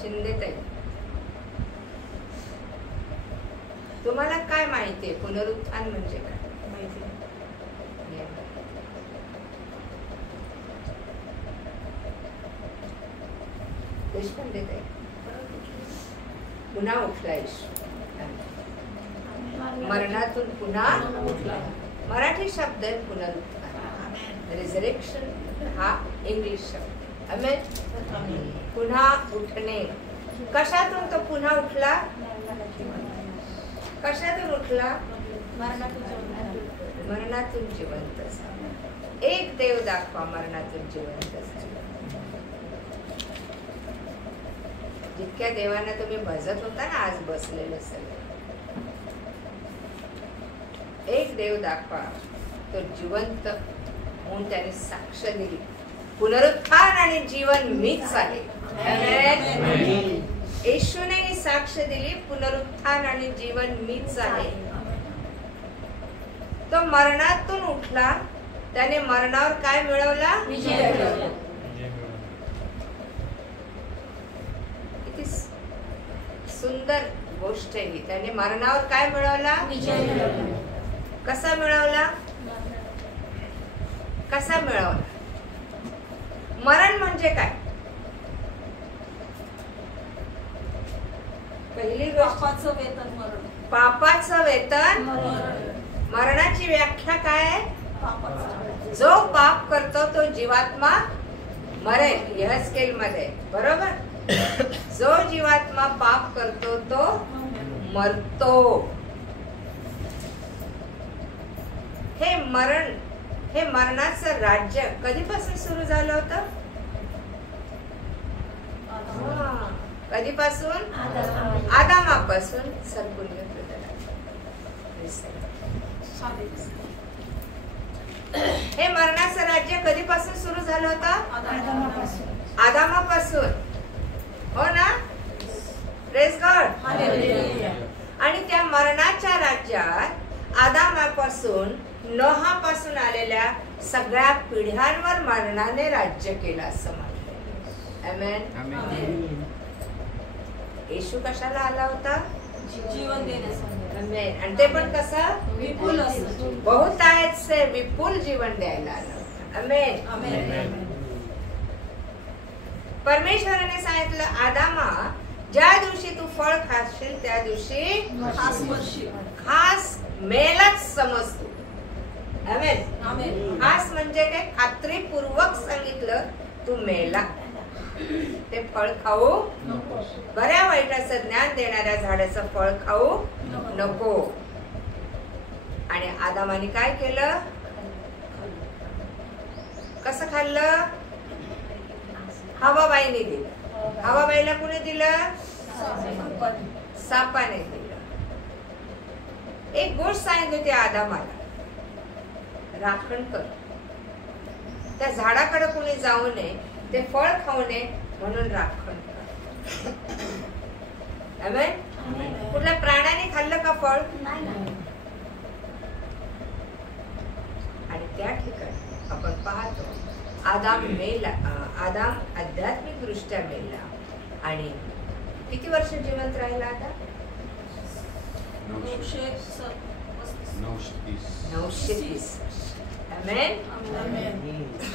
शिंदेताई, तुम्हाला काय माहितीये पुनरुत्थान म्हणजे काय? माहिती देशपांडे ताई, पुन्हा उठला येशू, मरणातून पुन्हा उठला. मराठी शब्द आहे पुनरुत्थान. रिझरेक्शन हा इंग्लिश शब्द. आमेन. पुन्हा उठणे. कशातून तो पुन्हा उठला? कशातून उठला? मरणातून जिवंत झाला. एक देव दाखवा मरणातून जिवंत झाला. जितक्या देवांना तुम्ही भजत होता ना आज बसलेले सगळे, एक देव दाखवा तो जिवंत म्हणून त्याने साक्ष दिली. पुनरुत्थान आणि जीवन मीच आहे. येशूने ही साक्ष दिली, पुनरुत्थान आणि जीवन मीच आहे. तो मरणातून उठला, त्याने मरणावर काय मिळवला? विजय मिळवला. किती सुंदर गोष्ट आहे ही. त्याने मरणावर काय मिळवला? विजय मिळवला. कसा मिळवला? कसा मिळवला? मरण म्हणजे काय? पहिली गोष्ट पापाचं वेतन मरण. पापाचं वेतन मरणाची व्याख्या काय आहे? जो पाप करतो तो जीवात्मा मरेल. यहस्केल मध्ये बरोबर. जो जीवात्मा पाप करतो तो मरतो. हे मरण, हे मरणाचं राज्य कधीपासून सुरू झालं होतं? कधीपासून? आदामापासून. सरकून हे मरणाचं राज्य कधीपासून सुरू झालं होतं? आदामापासून. हो ना? Praise God. आणि त्या मरणाच्या राज्यात आदामापासून नोहापासून आलेल्या सगळ्या पिढ्यांवर मरणाने राज्य केलं असं म्हटलं. आमेन. येशू कशाला आला होता? जीवन देण्यासाठी. आणि ते पण कसं? विपुल. बहुतायत से विपुल जीवन द्यायला आलं. आमेन. परमेश्वराने सांगितलं, आदामा ज्या दिवशी तू फळ खाशील त्या दिवशी खास मेलाच समज तू. आमेन. खास म्हणजे काय? खात्रीपूर्वक सांगितलं तू मेला. ते फळ खाऊ बऱ्या वाईटाचं ज्ञान देणाऱ्या झाडाचं फळ खाऊ नको. आणि आदामाने काय केलं? कसं खाल्लं? हवाबाईने दिलं. हवाबाईला कुणी दिलं? सापाने दिलं. एक गोष्ट सांगितली होती आदामाला, राखण कर. त्या झाडाकडे कुणी जाऊ नये, ते फळ खाऊ नये म्हणून राखण कर. आमेन. कुठल्या प्राण्याने खाल्लं का फळ? आणि त्या ठिकाणी आपण पाहतो आदाम मेला. आदाम आध्यात्मिक दृष्ट्या मेला. आणि किती वर्ष जिवंत राहिला? आता 930.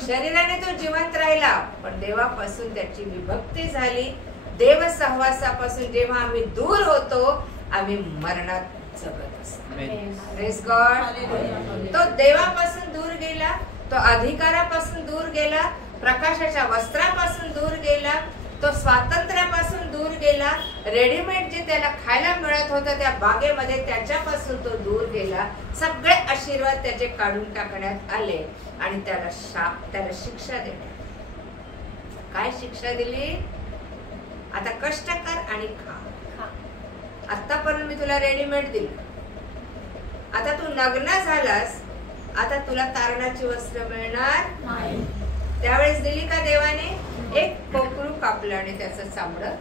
शरीराने तो जिवंत राहिला, पण देवापासून त्याची विभक्ती झाली. देव सहवासापासून जेव्हा आम्ही दूर होतो, आम्ही मरणात जगत असतो. Praise God. तो देवापासून दूर गेला, तो अधिकारापासून दूर गेला, प्रकाशाच्या वस्त्रापासून दूर गेला, तो स्वातंत्र्यापासून दूर गेला. रेडीमेड जे त्याला खायला मिळत होतं त्या बागेमध्ये त्याच्यापासून तो दूर गेला. सगळे आशीर्वाद त्याचे काढून टाकण्यात आले आणि त्याला शिक्षा देण्यात. काय शिक्षा दिली? आता कष्ट कर आणि खा. आतापर्यंत मी तुला रेडीमेड दिलं, आता तू नग्न झालास, आता तुला तारणाची वस्त्र मिळणार नाही. त्यावेळेस दिली का देवाने? एक कोकरू कापलं आणि त्याचं चामडं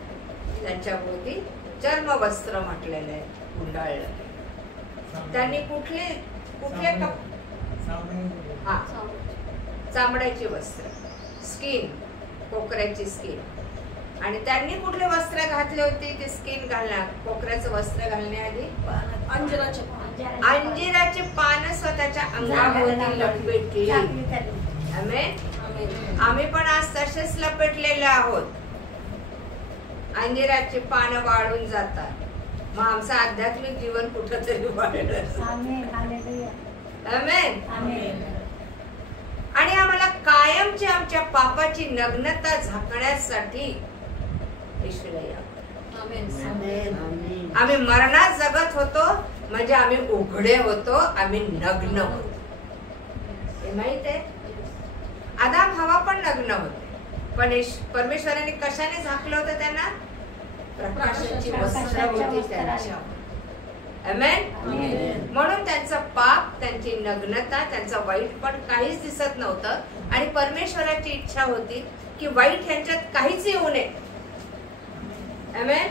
त्यांच्या भोवती चर्म वस्त्र म्हटलेलं आहे, गुंडाळलं. त्यांनी कुठले चामड्याची वस्त्र, स्किन, कोकऱ्याची स्किन. आणि त्यांनी कुठले वस्त्र घातले होते ते स्किन घालणार कोकऱ्याचं वस्त्र घालण्याआधी अंजिराची पानं स्वतःच्या अंगावरती लपेटली. आमेन. आम्ही पण आज तसेच लपेटलेले आहोत. अंजिराची पानं वाळून जातात, मग आमचं आध्यात्मिक जीवन कुठंतरी वाढलं. आमेन. आणि आम्हाला कायमची आमच्या पापाची नग्नता झाकण्यासाठी येशूला आम्ही मरणात जगत होतो, म्हणजे आम्ही उघडे होतो, आम्ही नग्न होतो. हे माहित आहे. आदाम हवा पण नग्न होते, पण परमेश्वराने कशाने झाकलं होतं त्यांना? प्रकाशाची वस्त्र होती त्यांच्यावर. आमेन. म्हणून त्यांचं पाप, त्यांची नग्नता, त्यांचं वाईट पण काहीच दिसत नव्हतं. आणि परमेश्वराची इच्छा होती की वाईट ह्यांच्यात काहीच येऊ नये. आमेन.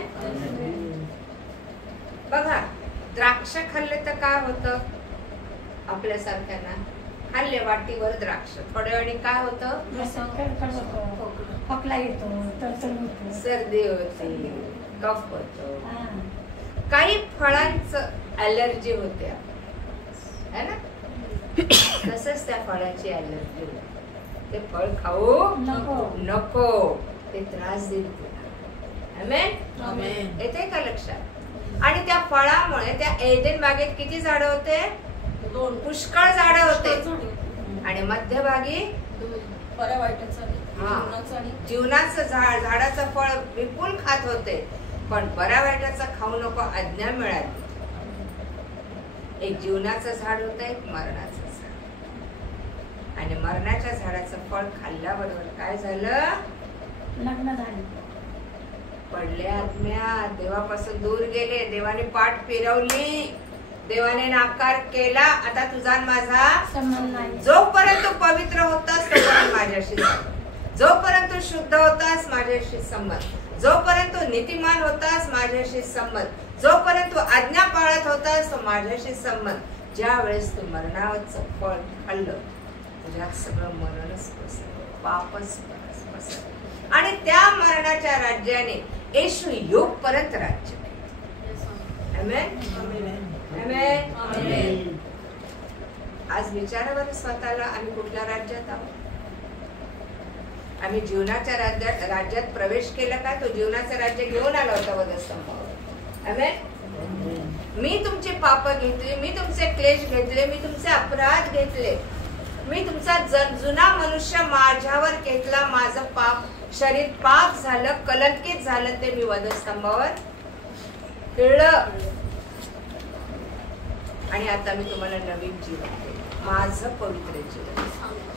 बघा, द्राक्ष खाल्ले तर काय होतं? आपल्यासारख्यांना खाल्ले वाटीवर द्राक्ष, थोड्या वेळाने काय होतं? खोकला येतो, सर्दी होते, कफ होतो. काही फळांचं अलर्जी होते है ना. तसंच त्या फळाची अलर्जी होते. ते फळ खाऊ नको, ते त्रास देईल तुला. आमेन. येते का लक्षात? आणि त्या फळामुळे त्या एदेन बागेत किती झाडं होते? 2 पुष्कळ झाडं होते. आणि मध्यभागी जीवनाचं झाडाचं फळ विपुल खात होते, पण बऱ्या वाईटाचं खाऊ नको आज्ञा मिळाली. एक जीवनाचं झाड होतं, एक मरणाचं झाड. आणि मरणाच्या झाडाचं फळ खाल्ल्याबरोबर काय झालं? लग्न झालं. पडले आत्म्या, देवापासून दूर गेले, देवाने पाठ फिरवली, देवाने नाकार केला. आता तुझा माझा संबंध नाही. जोपर्यंत तू पवित्र होतास तोपर्यंत माझ्याशी संबंध, जोपर्यंत तू शुद्ध होतास माझ्याशी संबंध, जोपर्यंत तू नीतिमान होतास माझ्याशी संबंध, जोपर्यंत तू आज्ञा पाळत होतास तो माझ्याशी संबंध. ज्या वेळेस तू मरणाचं फळ खाल्लं, तुझ्यात सगळं मरणच पसरलं, पापच पसरलं. आणि त्या मरणाच्या राज्याने येशू युग पर्यंत राज्य केलं. आमेन. आमेन. आमेन. आज विचारावर स्वतःला, आम्ही कुठल्या राज्यात आहोत? आम्ही जीवनाच्या राज्यात प्रवेश केला का? तो जीवनाचं राज्य घेऊन आला होता वधस्तंभावर. आमेन. मी तुमचे पाप घेतले, मी तुमचे क्लेश घेतले, मी तुमचे अपराध घेतले, मी तुमचा जुना मनुष्य माझ्यावर घेतला. माझं पाप शरीर पाप झालं, कलंकित झालं, ते मी वधस्तंभावर खेळलं. आणि आता मी तुम्हाला नवीन जीवन देईन. माझं पवित्र जीवन,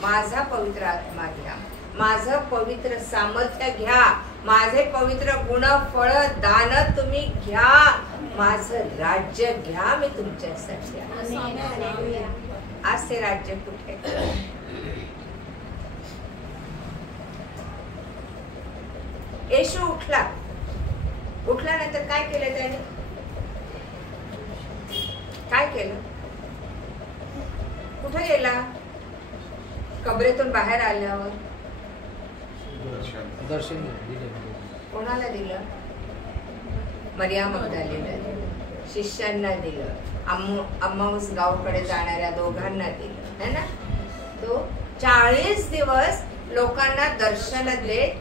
माझा पवित्र आत्मा घ्या, माझं पवित्र सामर्थ्य घ्या, माझे पवित्र गुण फळ दान तुम्ही घ्या, माझं राज्य घ्या. मी तुमच्यासाठी आज ते राज्य कुठे? येशू उठल्यानंतर काय केलं त्याने? काय केलं? कुठे गेला? कबरेतून बाहेर आल्यावर दर्शन दिलं. कोणाला दिलं? मरियम मगदलीला दिलं, शिष्यांना दिलं, अम्माऊस गावकडे जाणाऱ्या दोघांना दिलं, है ना. तो 40 दिवस लोकांना दर्शन देत.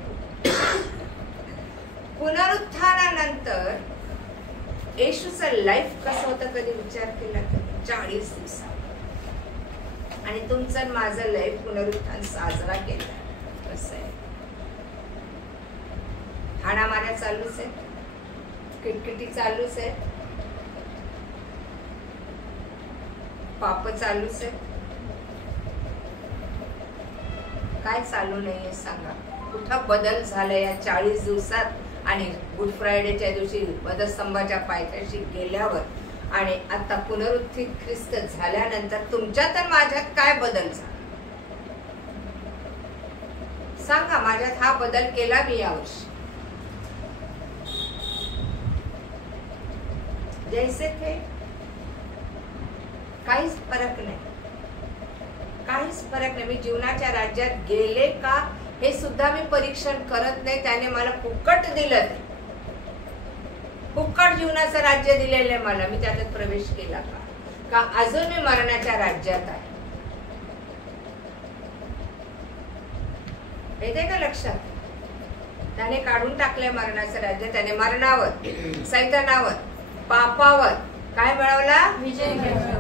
पुनरुत्थानानंतर येशूचं लाईफ कसं होतं कधी विचार केला? 40 दिवसात. आणि तुमचं माझं लाईफ पुनरुत्थान साजरा केला कसं आहे? हाणामाऱ्या चालूच आहे, किटकिटी चालूच आहे, पाप चालूच आहे. काय चालू नाहीये सांगा? कुठं बदल झाला या 40 दिवसात? आणि गुड फ्रायडेच्या दिवशी वधस्तंभाच्या पायथ्याशी गेल्यावर आणि आता पुनरुत्थित ख्रिस्त झाल्यानंतर तुमच्यात आणि माझ्यात काय बदल झाला सांगा? माझ्यात हा बदल केला मी यावर्षी. जैसे थे, काहीच फरक नाही, काहीच फरक नाही. मी जीवनाच्या राज्यात गेले का हे सुद्धा मी परीक्षण करत नाही. त्याने मला फुकट दिलं, फुकट जीवनाचं राज्य दिलेलं आहे मला. मी त्याच्यात प्रवेश केला का अजून मी मरणाच्या राज्यात आहे? येते का लक्षात? त्याने काढून टाकलंय मरणाचं राज्य. त्याने मरणावर, सैतानावर, पापावर काय मिळवला? विजय मिळवला.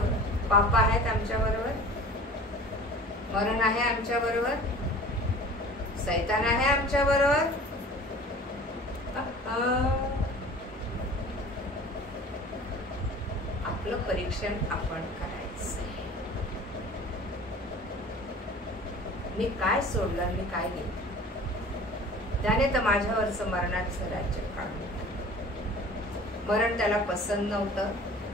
पाप आहेत आमच्या बरोबर, मरण आहे आमच्या बरोबर, सैतान आहे आमच्या बरोबर. आपलं परीक्षण आपण करायचं. मी काय सोडलं, मी काय घेतलं? त्याने तर माझ्यावरचं मरणाचं राज्य काढून. मरण त्याला पसंत नव्हतं.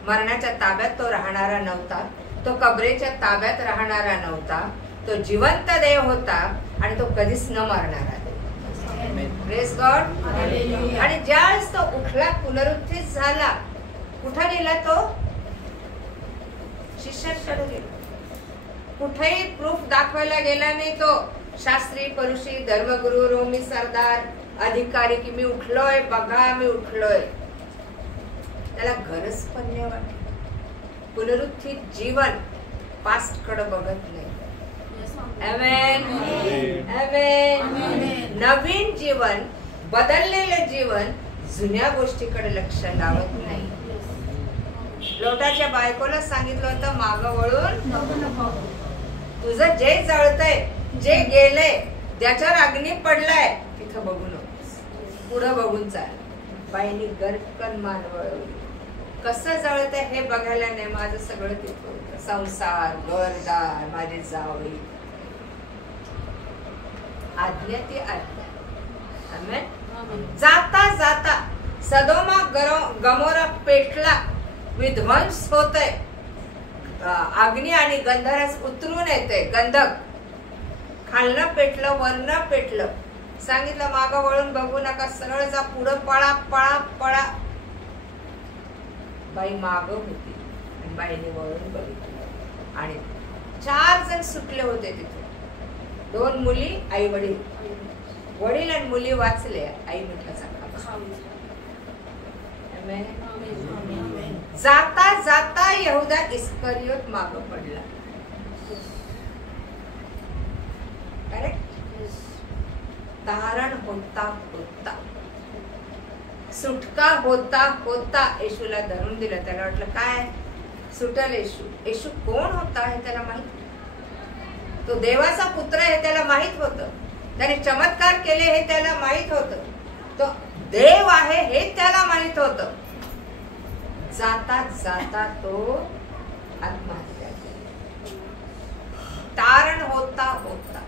मरणाच्या ताब्यात तो राहणारा नव्हता. तो कबरेच्या ताब्यात राहणारा नव्हता. तो जिवंत देव होता आणि तो कधीच न मरणारा देव. Praise God. आणि ज्यावेळेस तो उठला, पुनरुत्थित झाला, कुठं गेला तो? शिष्याकडे गेला. कुठेही प्रूफ दाखवायला गेला नाही तो. शास्त्री, परुषी, धर्मगुरु, रोमी सरदार, अधिकारी की मी उठलोय, बघा मी उठलोय. त्याला गरज पण नाही वाटली. पुनरुत्थित जीवन पास्ट कडे बघत नाही. आमेन, आमेन. नवीन जीवन, बदललेलं जीवन जुन्या गोष्टीकडे लक्ष लावत नाही. लोटाच्या बायकोला सांगितलं होतं मागं वळून तुझं जे जळतंय, जे गेलंय, ज्याच्यावर अग्नी पडलाय तिथं बघू नकोस, पुढं बघून चाल. बाईनी गरकन मान वळवली. कसं जळतंय हे बघायला नाही. माझं सगळं तिथं होतं. संसार, घरदार, माझे जावई. आज्ञा ती आज्ञा. आमेन. जाता जाता सदोमा गमोरा पेटला, विध्वंस होतय. अग्नी आणि गंधरस उतरून येते. गंधक खालनं पेटलं, वरनं पेटलं. सांगितलं मागं वळून बघू नका, सरळ जा, पुढं पळा पळा पळा. बाई मागं होती आणि बाईने वळून बघितलं आणि 4 जण सुटले होते तिथे. 2 मुली, आई वडील. वडील आणि मुली वाचले. आई मिठाचा खावा. जाता जाता यहूदा इस्करियोत मागं पडला. करेक्ट. तारण होता होता, सुटका होता होता येशूला धरून दिलं. त्याला वाटलं काय सुटल येशू. येशू कोण होता हे त्याला माहित. तो देवाचा पुत्र हे त्याला माहित होतं. त्याने चमत्कार केले हे त्याला माहित होतं. तो देव आहे हे त्याला माहित होतं. जाता जाता तो आत्महत्या केली. तारण होता होता.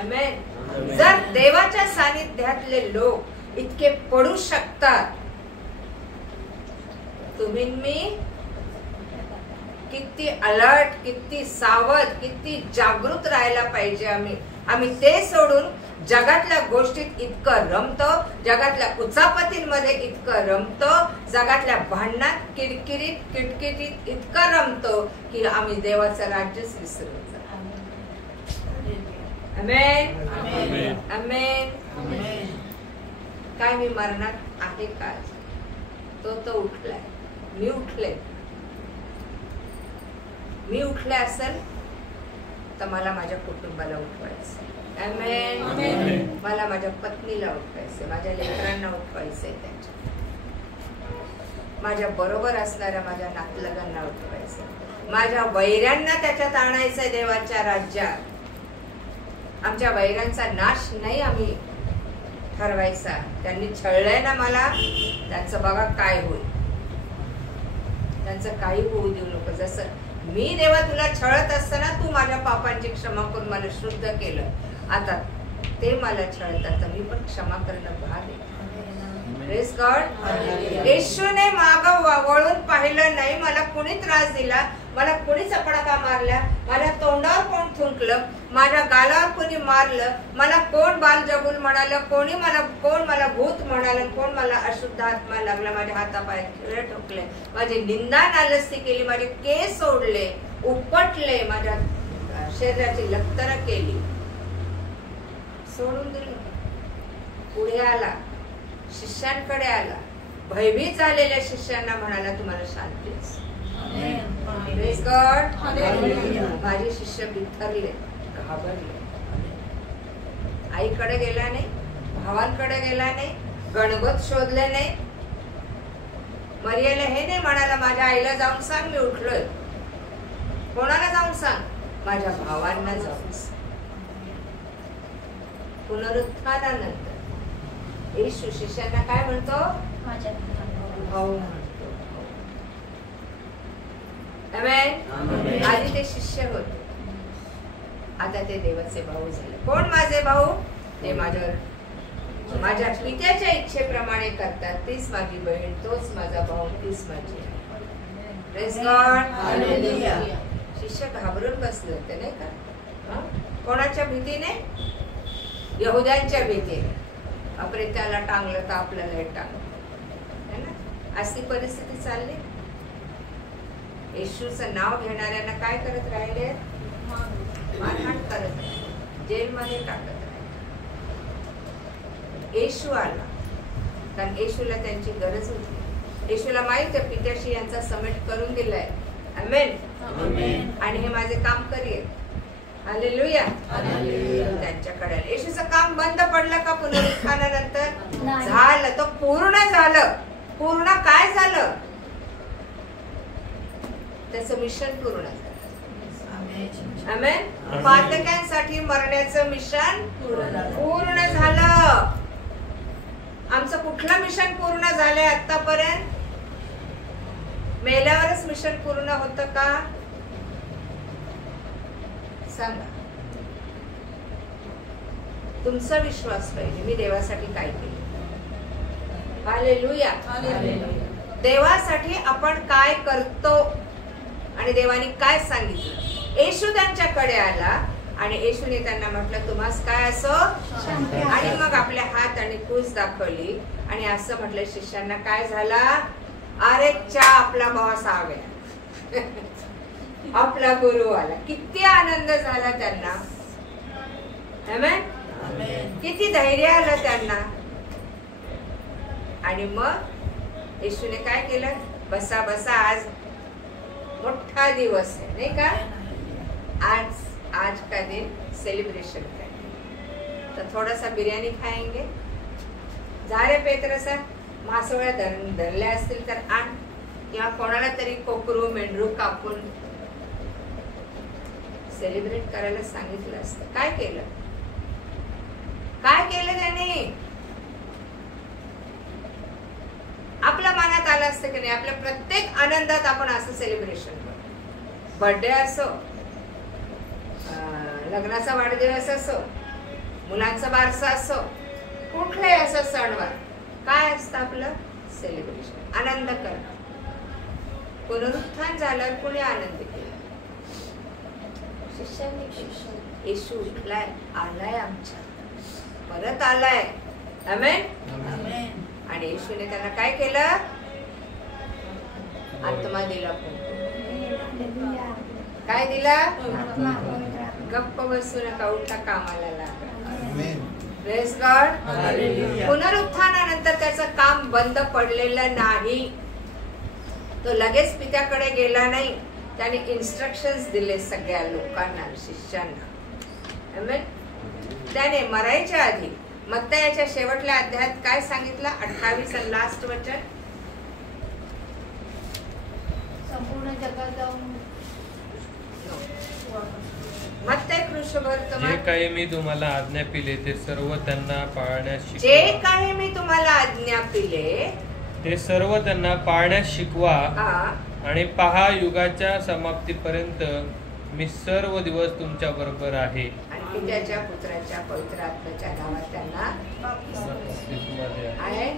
आमेन. जर देवाच्या सानिध्यातले लोक इतके पडू शकतात, तुम्ही मी किती अलर्ट, किती सावध, किती जागृत राहायला पाहिजे. आम्ही ते सोडून जगातल्या गोष्टीत इतकं रमतो, जगातल्या उचापतींमध्ये इतकं रमतो, जगातल्या भांडणात, किरकिरीत, किटकिटीत इतकं रमतो की आम्ही देवाचं राज्यच विसरून जातो. आमेन, आमेन. काय मी मरणात आहे का? तो उठलाय. मी उठले. मी उठले असेल तर मला माझ्या कुटुंबाला उठवायचं. आमेन. मला माझ्या पत्नीला उठवायचं, माझ्या लेकरांना उठवायचंय, त्यांच्या माझ्या बरोबर असणाऱ्या माझ्या नातलगांना उठवायचं, माझ्या वैऱ्यांना त्याच्यात आणायचंय देवाच्या राज्यात. आमच्या वैऱ्यांचा नाश नाही आम्ही ठरवायचा. त्यांनी छळलंय ना मला, त्यांचं बघा काय होईल. त्यांचं काही होऊ देऊ नको. जसं मी देवा तुला छळत असताना तू माझ्या पापांची क्षमा करून मला शुद्ध केलं, आता ते मला छळतात तर मी पण क्षमा करणं भाग आहे. Praise God. येशूने मागं वळून पाहिलं नाही. मला कुणी त्रास दिला, मला कुणी चपडाका मारल्या, माझ्या तोंडावर कोण थुंकलं, माझ्या गालावर कोणी मारलं, मला कोण बालजबूल म्हणालं, कोण मला भूत म्हणालं, कोण मला अशुद्ध आत्मा लागला, माझ्या हातापाय खिळे ठोकले, माझी निंदा नालस्ती केली, माझे केस ओढले, उपटले, माझ्या शरीराची लक्तर केली. सोडून दिलं. पुढे आला, शिष्यांकडे आला, भयभीत झालेल्या शिष्यांना म्हणाला तुम्हाला शांतीच. Praise God. माझे शिष्य बिथरले, घाबरले. आईकडे गेला नाही, भावांकडे गेला नाही, गणगत शोधले नाही. मरियाला हे नाही म्हणाला माझ्या आईला जाऊन सांग मी उठलोय. कोणाला जाऊन सांग? माझ्या भावांना जाऊन सांग. पुनरुत्थानानंतर येशू शिष्यांना काय म्हणतो? माझ्या भाऊ म्हणतो. आमेन. आधी ते शिष्य होते, आता ते देवाचे भाऊ झाले. कोण माझे भाऊ? ते माझ्या पित्याच्या इच्छेप्रमाणे करतात. तीच माझी बहीण, तोच माझा भाऊ, तीच माझी आई. Praise God. Hallelujah. शिष्य घाबरून बसले होते नाही का? हं? कोणाच्या भीतीने? यहुद्यांच्या भीतीने. बापरे त्याला टांगलं तर आपल्याला हे टांगलं है ना? आज ती परिस्थिती चालली. येशूचं नाव घेणाऱ्यांना काय करत राहिले? मारहाण करत राहिले, जेलमध्ये टाकत राहिले. येशू आला कारण येशूला त्यांची गरज होती. येशूला माहित आहे पित्याशी यांचा समेट करून दिलाय. आमेन. आणि हे माझे काम करेल. हालेलुया. त्यांच्याकडे येशूचं काम बंद पडलं का पुनरुत्थानानंतर? झालं. तो पूर्ण झालं. पूर्ण काय झालं? त्याचं मिशन पूर्ण झालं. आमेन. पातक्यांसाठी मरण्याचं मिशन पूर्ण झालं. आमचं कुठलं मिशन पूर्ण झालंय आतापर्यंत? मेल्यावरच मिशन पूर्ण होतं का? सांगा. तुमचा विश्वास पाहिजे मी देवासाठी काय केलं. हालेलुया. देवासाठी आपण काय करतो आणि देवाने काय सांगितलं. येशू त्यांच्याकडे आला आणि येशूने त्यांना म्हटलं तुम्हास काय असो. आणि मग आपले हात आणि कूस दाखवली आणि असं म्हटलं शिष्यांना काय झाला? अरे चा आपला बॉस आ गया. आपला गुरु आला. किती आनंद झाला त्यांना. आमेन. किती धैर्य आलं त्यांना. आणि मग येशूने काय केलं? बसा बसा, आज मोठा दिवस है नहीं का? आज का दिन सेलिब्रेशन करेंगे. तो थोड़ा सा बिरयानी खाएंगे. जा रे पेत्रसा, मासोळ्या धरल्या असतील तर आण, किंवा कोणाला तरी कोकरू मेंढरू कापून सेलिब्रेट करायला सांगितलं असतं. काय केलं? काय केलं त्याने? आपल्या मनात आलं असतं की नाही आपल्या प्रत्येक आनंदात आपण असं सेलिब्रेशन करतो. बर्थडे असो, लग्नाचा वाढदिवस असो, मुलांचा बारसा असो, कुठलाही असं सणवार काय असतं आपलं? सेलिब्रेशन, आनंद करणं. पुनरुत्थान झाल्यावर कुणी आनंद केला? शिष्यांनी केलं. येशू उठलाय, आलाय, आमच्या परत आलाय. आमेन. आणि येशूने त्यांना काय केलं? आत्मा दिला. काय दिला? गप्प बसू नका, उठा, कामाला लागा. Praise God. पुनरुत्थानानंतर त्याचं काम बंद पडलेलं नाही. तो लगेच पित्याकडे गेला नाही. त्याने इन्स्ट्रक्शन्स दिले सगळ्या लोकांना, शिष्यांना. आमेन. त्याने मरायच्या आधी मत्तयाच्या शेवटल्या अध्यायात काय सांगितलं? 28 आणि लास्ट वचन. संपूर्ण जगात जाऊन मत्तय कृष्णवर्तमान. जे काही मी तुम्हाला आज्ञा पिले ते सर्व त्यांना पाळण्यास शिकवा. जे काही मी तुम्हाला आज्ञा पिले ते सर्व त्यांना पाळण्यास शिकवा. आणि पहा, युगाच्या समाप्तीपर्यंत मी सर्व दिवस तुमच्या बरोबर आहे. आणि पित्याच्या पुत्राच्या पवित्र आत्म्याच्या नावात त्यांना आहे.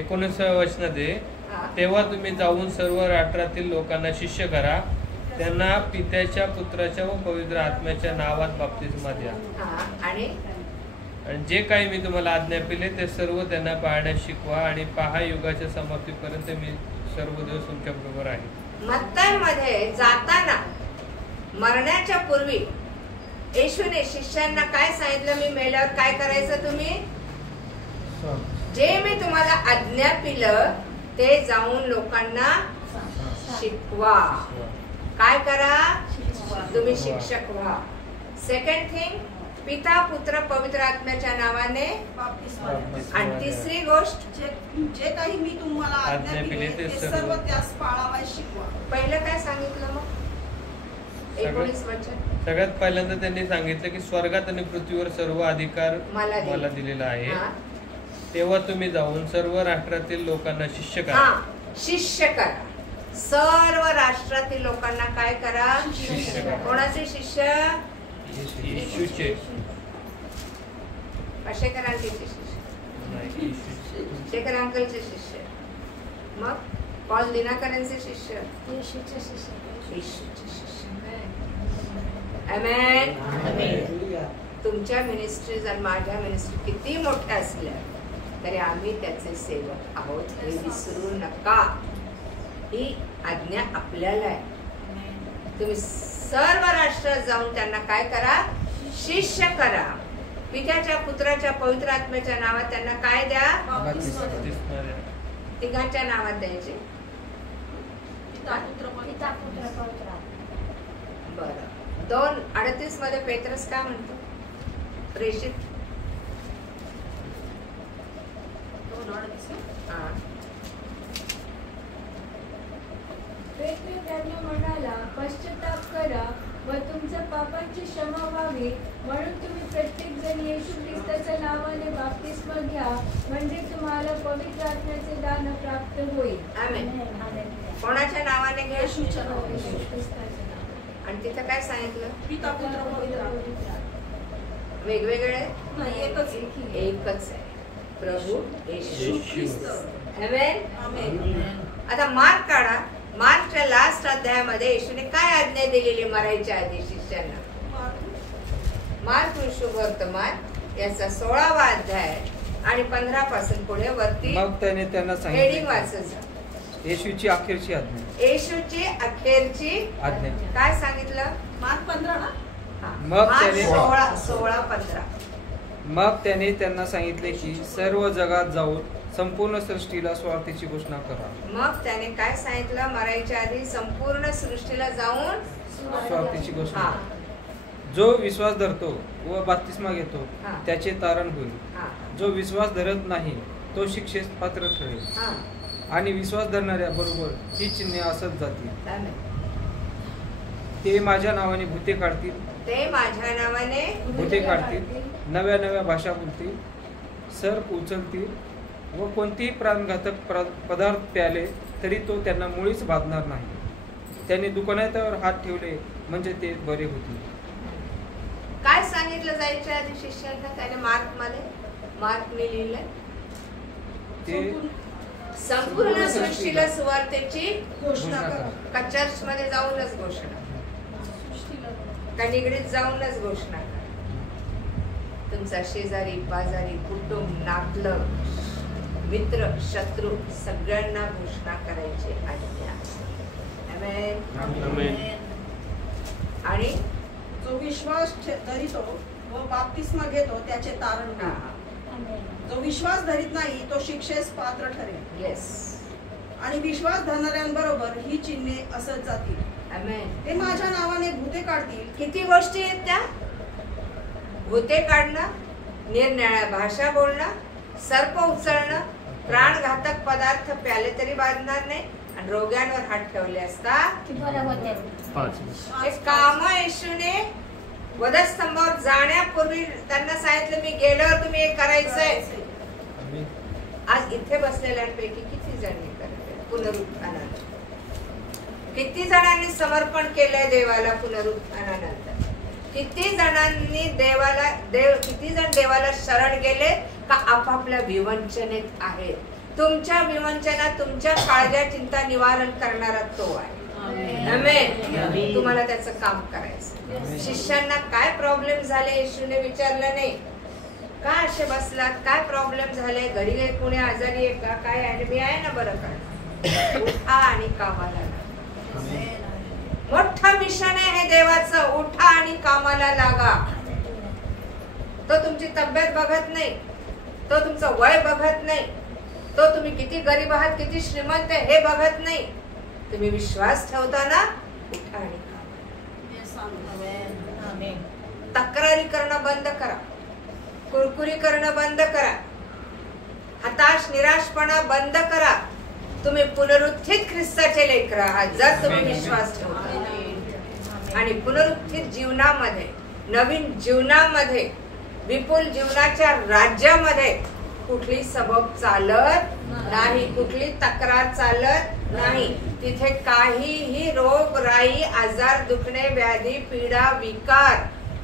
19व्या वचनात तेव्हा तुम्ही जाऊन सर्व राष्ट्रातील लोकांना शिष्य करा, त्यांना पित्याच्या पुत्राच्या व पवित्र आत्म्याच्या नावात बाप्तिस्मा द्या. आणि जे काही मी तुम्हाला आज्ञा पिले ते सर्व त्यांना पाळण्यास शिकवा. आणि पहा, युगाच्या समाप्तीपर्यंत मी सर्व दिवस तुमच्या बरोबर आहे. मत्तयमध्ये जाताना मरण्याच्या पूर्वी येशूने शिष्यांना काय सांगितलं? मी मेल्यावर काय करायचं तुम्ही? जे मी तुम्हाला आज्ञा दिलं ते जाऊन लोकांना शिकवा. काय करा? तुम्ही शिक्षक व्हा. सेकंड थिंग, पिता पुत्र पवित्र आत्म्याच्या नावाने. आणि तिसरी गोष्ट, जे काही मी तुम्हाला आज्ञा दिली ते सर्व त्यास पाळावयास शिकवा. पहिलं काय सांगितलं मग? 19 वचन. सगळ्यात पहिल्यांदा त्यांनी सांगितलं की स्वर्गात आणि पृथ्वीवर सर्व अधिकार मला दिलेला आहे. तेव्हा तुम्ही जाऊन सर्व राष्ट्रातील लोकांना शिष्य करा. शिष्य करा. सर्व राष्ट्रातील लोकांना काय करा? शिष्य करा. कोणाचे शिष्य? येशूचे. शेखरांचे शिष्य, शेखर अंकलचे शिष्य. मग पॉल दिनाकरांचे शिष्य, येशूचे शिष्य. येशूचे शिष्य. आमेन. तुमच्या मिनिस्ट्रीज आणि माझ्या मिनिस्ट्री किती मोठ्या असल्या तरी आम्ही त्याचे सेवक आहोत हे विसरू नका. ही आज्ञा आपल्याला आहे. तुम्ही सर्व राष्ट्रात जाऊन त्यांना काय करा? शिष्य करा. पित्याच्या पुत्राच्या पवित्र आत्म्याच्या नावात त्यांना काय द्या? तिघांच्या नावात द्यायचे. पिता पुत्र पवित्र. बरं. 2:38 मध्ये पेत्रस काय म्हणतो? प्रेषित 2:38. पेत्र त्यांना म्हणाला, पश्चाताप करा व तुमच्या पापांची क्षमा व्हावी म्हणून तुम्ही प्रत्येक जण येशू ख्रिस्ताच्या नावाने बाप्तिस्मा घ्या, म्हणजे तुम्हाला पवित्र आत्म्याचे दान प्राप्त होईल. आमेन. कोणाच्या नावाने घ्या? येशूच्या नावाने. येशू ख्रिस्ताच्या नावाने. आणि तिथं काय सांगितलं? पिता पुत्र पवित्र. वेगवेगळे नाही, एकच. एकच आहे, प्रभू येशू ख्रिस्त. आमेन. आमेन. आता मार्क काढा. मार्कच्या लास्ट अध्यायामध्ये येशूने काय आज्ञा दिलेली मरायच्या आधी शिष्यांना? मार्क शुभवर्तमान याचा 16वा अध्याय आणि 15 पासून पुढे वरती. मग त्याने त्यांना हेडिंग सांगितले, वाचायचं. येशूची अखेरची आज्ञा. येशूची अखेरची आज्ञा. काय सांगितलं? मार्क 15 ना. हा. मग मार्क त्याने 16:15. मग त्याने त्यांना सांगितले की सर्व जगात जाऊन संपूर्ण सृष्टीला स्वार्थीची घोषणा करा. मग त्याने काय सांगितलं? मरायच्या आधी संपूर्ण सृष्टीला जाऊन स्वार्थीची घोषणा हा. करा. जो विश्वास धरतो व बाप्तिस्मा घेतो हा. त्याचे तारण होईल. हा. जो विश्वास धरत नाही तो शिक्षेस पात्र ठरेल. हा. आणि विश्वास धरणाऱ्या बरोबर ही चिन्हे असत जातील. आमेन. ते माझ्या नावाने भूते काढतील. ते माझ्या नावाने भूते काढतील, नव्या नव्या भाषा बोलतील, सर्प उचलतील व कोणतेही प्राणघातक पदार्थ प्याले तरी तो त्यांना मुळीच बाधणार नाही. त्यांनी दुकानावर हात ठेवले म्हणजे ते बरे होतील. काय सांगितलं जायच्या आधी शिष्यांना? त्याने मार्कने लिहिलंय ते संपूर्ण सृष्टीला सुवार्तेची घोषणा करा. का चर्च मध्ये जाऊनच घोषणा? का निगडीत जाऊनच घोषणा करा? तुमचा शेजारी पाजारी कुटुंब नातलं मित्र शत्रू सगळ्यांना घोषणा करायची आज्ञा. आमेन. आणि जो विश्वास धरितो व बाप्तिस्मा घेतो त्याचे तारण हा. होईल. जो विश्वास धरीत नाही तो शिक्षेस पात्र ठरेल. येस. आणि विश्वास धरणाऱ्यांबरोबर ही चिन्हे असत जातील. आमेन. ते माझ्या नावाने भूते काढतील. किती गोष्टी आहेत त्या? भूते काढणं, निरनिराळ्या भाषा बोलणं, सर्प उचलणं, प्राणघातक पदार्थ प्याले तरी बाधणार नाही, आणि रोग्यांवर हात ठेवले असता बरं होते. हे काम येशूने वधस्तंभावर जाण्यापूर्वी त्यांना सांगितलं, मी गेल्यावर तुम्ही हे करायचंय. आज इथे बसलेल्यांपैकी किती जण करते पुनरुत्थानानंतर? किती जणांनी समर्पण केलंय देवाला पुनरुत्थानानंतर? किती जणांनी किती जण देवाला शरण गेले का आपापल्या विवंचनेत आहेत? तुमच्या विवंचना, तुमच्या काळज्या चिंता निवारण करणारा तो आहे. आमेन. तुम्हाला त्याचं काम करायचं. शिष्यांना काय प्रॉब्लेम झाले येशूने विचारलं नाही. का असे बसलात? काय प्रॉब्लेम झाले? घरी काही कोणी आजारी आहे का? काय आहे? मी आहे ना, बरं का? उठा आणि कामाला लागा. मोठं मिशन आहे हे देवाचं. उठा आणि कामाला लागा. तो तुमची तब्येत बघत नाही, तो तुमचं वय बघत नाही, तो तुम्ही किती गरीब आहात किती श्रीमंत आहे हे बघत नाही. तुम्ही विश्वास ठेवताना उठा आणि तक्रारी करणं बंद करा, कुरकुरी करणं बंद करा, हताश निराशपणा बंद करा. तुम्ही पुनरुत्थित ख्रिस्ताचे लेकरं आहात जर तुम्ही विश्वास ठेवता. आणि पुनरुत्थित जीवनामध्ये, नवीन जीवनामध्ये, विपुल जीवनाच्या राज्यामध्ये कुठली सबब चालत नाही, कुठली तक्रार चालत नाही. तिथे काहीही रोग राई आजार दुखणे व्याधी पीडा विकार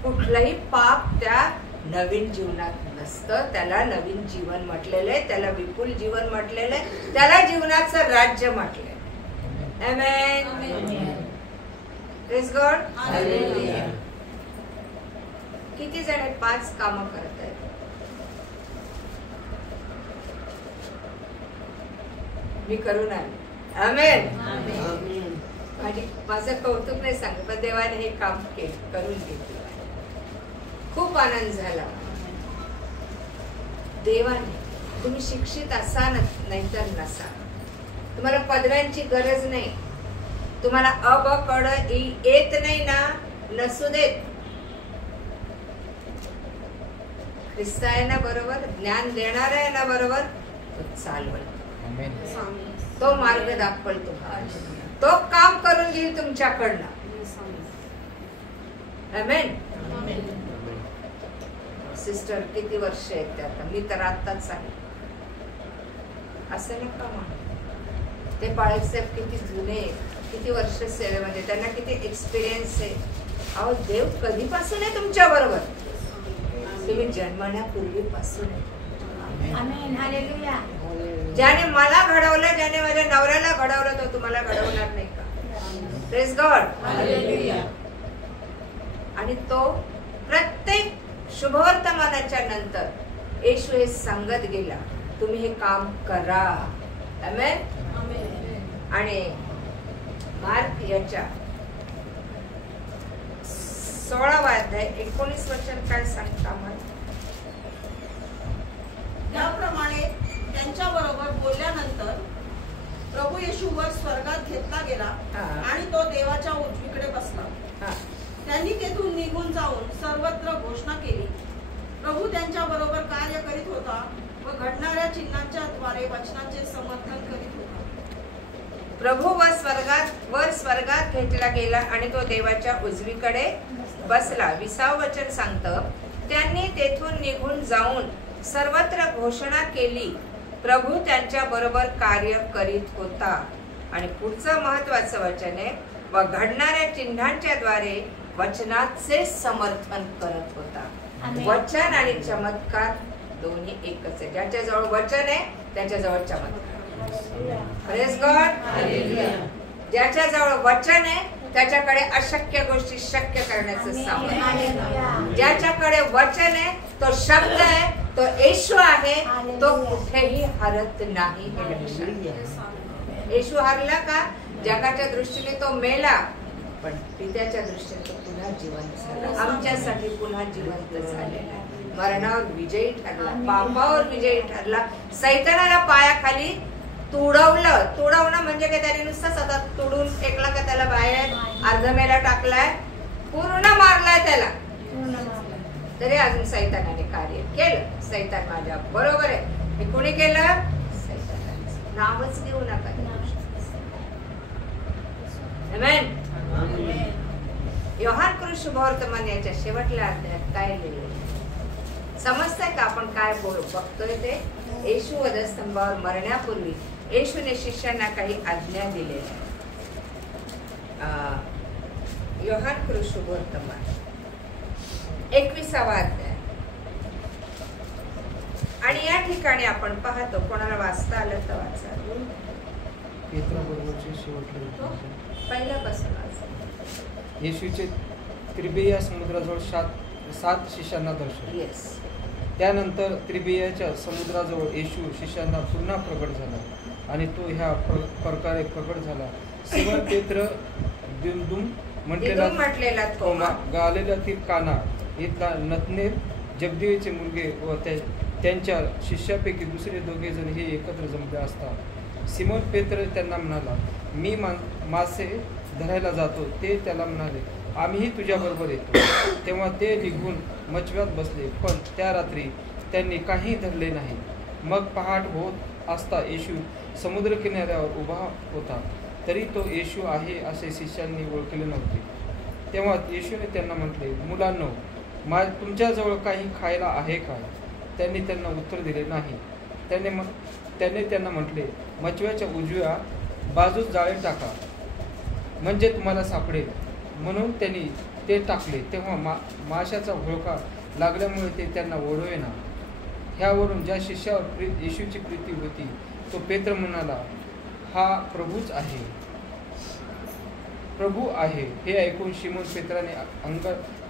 कुठलंही पाप त्या नवीन जीवनात नसतं. त्याला नवीन जीवन म्हटलेलं आहे, त्याला विपुल जीवन म्हटलेलं आहे, त्याला जीवनाचं राज्य म्हटलंय. आमेन. Praise God. हालेलुया. किती जण 5 कामं करत आहेत? मी करून आले. आमेन. माझं कौतुक नाही सांगत, पण देवाने हे काम करून घेतलं. खूप आनंद झाला. देवाने तुम्ही शिक्षित असा नाहीतर नसा, तुम्हाला पदव्यांची गरज नाही, तुम्हाला अ ब कड येत नाही ना, नसू देत. ख्रिस्त आहे ना बरोबर, ज्ञान देणार आहे ना बरोबर, तो चालवल, तो मार्ग दाखवल, तो काम करून घेईल तुमच्याकडनं. आमेन. सिस्टर किती वर्ष आहेत त्या? मी तर आताच आहे. असं नका म्हणू. ते बाळासाहेब किती जुने, किती वर्ष सेवेमध्ये, त्यांना किती एक्सपिरियन्स आहे. अहो देव कधीपासून आहे तुमच्या बरोबर? तुम्ही जन्मण्यापूर्वीपासून आहे. ज्याने मला घडवलं, ज्याने माझ्या नवऱ्याला घडवलं, तो तुम्हाला घडवणार नाही का? Praise God. आणि तो प्रत्येक शुभवर्तमानाच्या नंतर येशू हे सांगत गेला, तुम्ही हे काम करा. आमेन. आणि मार्क याच्या 16वा अध्याय 19 वचन काय सांगता? त्याप्रमाणे त्यांच्या बरोबर बोलल्यानंतर प्रभू येशू वर स्वर्गात घेतला गेला आणि तो देवाच्या उजवीकडे बसला. त्यांनी तेथून निघून जाऊन सर्वत्र घोषणा केली, प्रभू त्यांच्या बरोबर कार्य करीत होता व घडणाऱ्या चिन्हांच्या द्वारे वचनाचे समर्थन करीत होता. प्रभू वर स्वर्गात घेतला गेला आणि तो देवाच्या उजवीकडे बसला. 20वे वचन सांगतं, त्यांनी तेथून निघून जाऊन सर्वत्र घोषणा केली, प्रभू त्यांच्या बरोबर कार्य करीत होता. आणि पुढचं महत्वाचं वचन आहे, व घडणाऱ्या चिन्हांच्या द्वारे वचनाचे समर्थन करत होता. वचन आणि चमत्कार दोन्ही एकच आहे. ज्याच्याजवळ वचन आहे त्याच्याजवळ चमत्कार. Praise God. ज्याच्याजवळ वचन आहे त्याच्याकडे अशक्य गोष्टी शक्य करण्याचं सामर्थ्य. ज्याच्याकडे वचन आहे, तो शब्द आहे, तो येशू आहे, तो कुठेही हरत नाही. हे लक्षात घ्या. येशू हरला का? जगाच्या दृष्टीने तो मेला, पण पित्याच्या दृष्टीने तो पुन्हा जिवंत झाला. आमच्यासाठी पुन्हा जिवंत झालेला. मरणावर विजयी ठरला, पापावर विजयी ठरला. सैतानाला पायाखाली तुडवणं म्हणजे काय? त्याने नुसतं सतत तुडून फेकला का त्याला बाहेर अर्धमेला टाकलाय, पूर्ण मारलाय त्याला, तरी अजून सैतानाने कार्य केलं. सैतान माझ्या बरोबर आहे. हे कोणी केलं? सैतानाने. नावच घेऊ नका. आमेन. योहान शुभवर्तमान याच्या शेवटल्या अध्यायात काय लिहिलं समजतंय का? आपण काय बघतोय ते? येशू वधस्तंभावर मरण्यापूर्वी येशूने शिष्यांना काही आज्ञा दिलेल्या. योहान शुभवर्तमान 21वा अध्याय. आणि या ठिकाणी आपण पाहतो, कोणाला वाचता आलं तर वाचा. पहिल्यापासून येशूचे त्रिबेया समुद्राजवळ 7 शिष्यांना दर्शन. त्यानंतर त्रिबेयाच्या समुद्राजवळ येशू शिष्यांना पुन्हा प्रगट झाला आणि तो ह्या प्रकारे प्रगट झाला. सिमोन पेत्र दिदुम म्हटलेला तोमा, गालिलातील काना इथला नतनेल, जबदेवीचे मुलगे व त्यांच्या शिष्यापैकी दुसरे दोघे जण हे एकत्र जमले असता सिमोन पेत्र त्यांना म्हणाला, मी मासे धरायला जातो. ते त्याला म्हणाले, आम्हीही तुझ्याबरोबर येतो. तेव्हा ते निघून मछव्यात बसले, पण त्या रात्री त्यांनी काही धरले नाही. मग पहाट होत असता येशू समुद्रकिनाऱ्यावर उभा होता. तरी तो येशू आहे असे शिष्यांनी ओळखले नव्हते. तेव्हा येशूने त्यांना म्हटले, मुलांनो, तुमच्याजवळ काही खायला आहे काय? त्यांनी त्यांना उत्तर दिले नाही. त्याने त्यांना म्हटले, मछव्याच्या उजव्या बाजूस जाळे टाका, म्हणजे तुम्हाला सापडेल. म्हणून त्यांनी ते टाकले. तेव्हा माशाचा घोळका लागल्यामुळे ते त्यांना ओढवेना. ह्यावरून ज्या शिष्यावर येशूची प्रीती होती तो पेत्र म्हणाला, हा प्रभू आहे. हे ऐकून शिमोन पेत्राने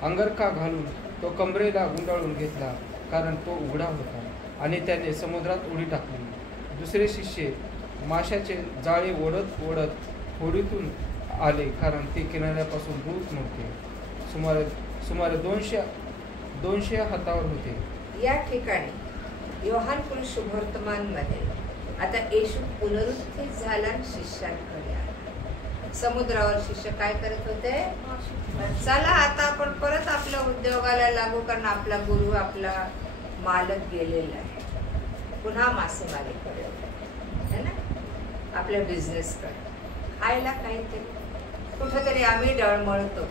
अंगरखा घालून तो कमरेला गुंडाळून घेतला, कारण तो उघडा होता, आणि त्याने समुद्रात उडी टाकली. दुसरे शिष्य माशाचे जाळे ओढत होडीतून आले, कारण ते किनाऱ्यापासून दूर नव्हते, सुमारे 200 हातावर होते. या ठिकाणी योहान शुभवर्तमान मध्ये आता येशू पुनरुत्थित झाला, शिष्यांकडे आला. समुद्रावर शिष्य काय करत होते? चला आता आपण परत आपल्या उद्योगाला लागू, कारण आपला गुरु, आपला मालक गेलेला आहे. पुन्हा मासेमारीकडे है ना, आपल्या बिझनेसकडे, खायला काहीतरी कुठेतरी आम्ही डळमळतो,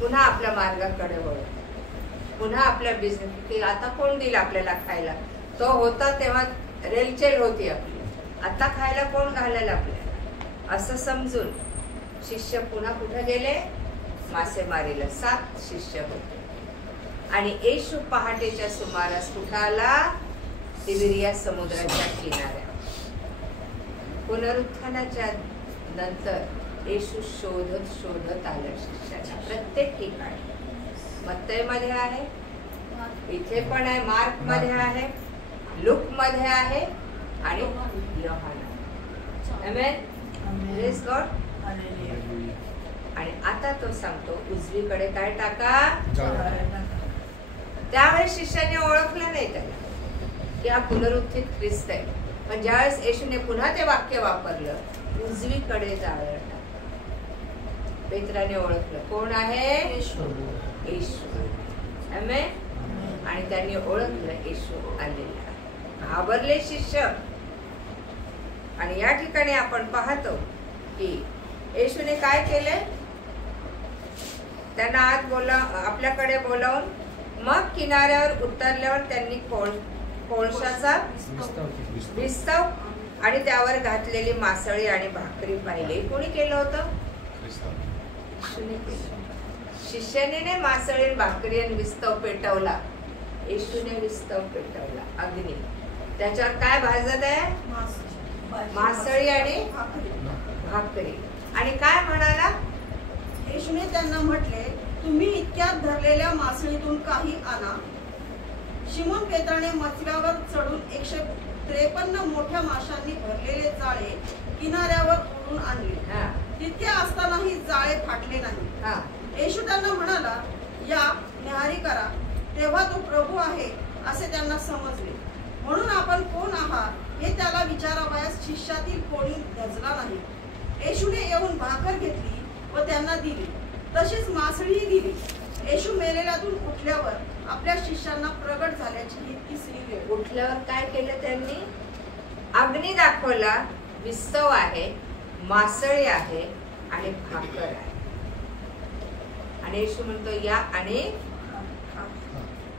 पुन्हा आपल्या मार्गाकडे वळतो, पुन्हा आपल्या बिझनेस की आता कोण देईल आपल्याला खायला? तो होता तेव्हा रेलचेल होती आपली, आता खायला कोण घालायला आपल्याला, असं समजून शिष्य पुन्हा कुठे गेले? मासेमारीला. 7 शिष्य होते. आणि येशू पहाटेच्या सुमारास कुठे आला? तिबिरिया समुद्राच्या किनाऱ्यावर. पुनरुत्थानाच्या नंतर येशू शोधत आला शिष्याला प्रत्येक ठिकाणी. मत्तई मध्ये आहे, इथे पण आहे, मार्क मध्ये आहे, लूक मध्ये आहे, आणि योहाना. आमेन. Praise God. आणि आता तो सांगतो, उजवीकडे काय टाका? त्यावेळेस शिष्याने ओळखलं नाही त्याला की हा पुनरुत्थित ख्रिस्त आहे. पण ज्यावेळेस येशूने पुन्हा ते वाक्य वापरलं, उजवीकडे जाळं टाका, पेत्राने ओळखलं कोण आहे? येशू. आमेन. आणि त्यांनी ओळखलं येशू आलेला. घाबरले शिष्य. आणि या ठिकाणी आपण पाहतो की येशूने काय केले? त्यांना आत आपल्याकडे बोलावून मग किनाऱ्यावर उतरल्यावर त्यांनी कोळशाचा विस्तव आणि त्यावर घातलेली मासळी आणि भाकरी पाहिली. कोणी केलं होतं? शिष्याने मासळी, भाकरी आणि विस्तव पेटवला. येशूने विस्तव पेटवला, अग्नी. त्याच्यावर काय भाजत आहे? मासळी आणि भाकरी. आणि काय म्हणाला? येशूने त्यांना म्हटले, तुम्ही इतक्यात धरलेल्या मासळीतून काही आणा. शिमोन पेत्राने मछव्यावर चढून 153 मोठ्या माशांनी भरलेले जाळे किनाऱ्यावर ओढून आणले. तितके असतानाही जाळे फाटले नाही. येशू त्यांना म्हणाला, या न्याहारी करा. तेव्हा तो प्रभू आहे असे त्यांना समजले. म्हणून आपण कोण आहात हे त्याला विचारावयास शिष्यातील कोणी धजला नाही. येशूने येऊन भाकर घेतली व त्यांना दिली, तशीच मासळीही दिली. येशू मेलेल्यातून उठल्यावर आपल्या शिष्यांना प्रगट झाल्याची ही 3री वेळ. उठल्यावर काय केलं त्यांनी? अग्नी दाखवला, विस्तव आहे, मासळी आहे आणि भाकर आहे. आणि येशू म्हणतो, या आणि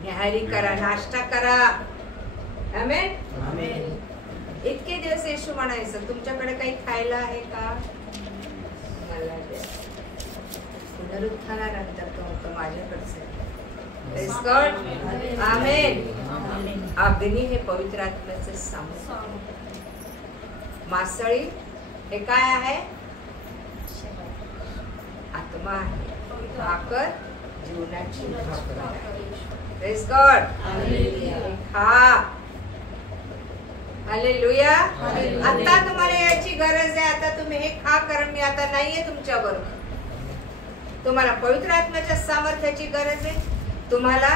न्याहारी करा, नाश्ता करा. आमेन. आमेन. इतके दिवस येशू म्हणायचं, तुमच्याकडे काही खायला आहे का? मला द्या. पुनरुत्थानानंतर तो होतो माझ्याकडचं. आमेन. अग्नी हे पवित्र आत्म्याचं सामर्थ्य. मासळी हे काय आहे? आत्मा आहे. भाकर जीवनाची भाकर आहे. Praise God. खा. हालेलुया. आता तुम्हाला याची गरज आहे. आता तुम्ही हे खा, कारण मी आता नाहीये तुमच्या बरोबर. तुम्हाला पवित्र आत्म्याच्या सामर्थ्याची गरज आहे, तुम्हाला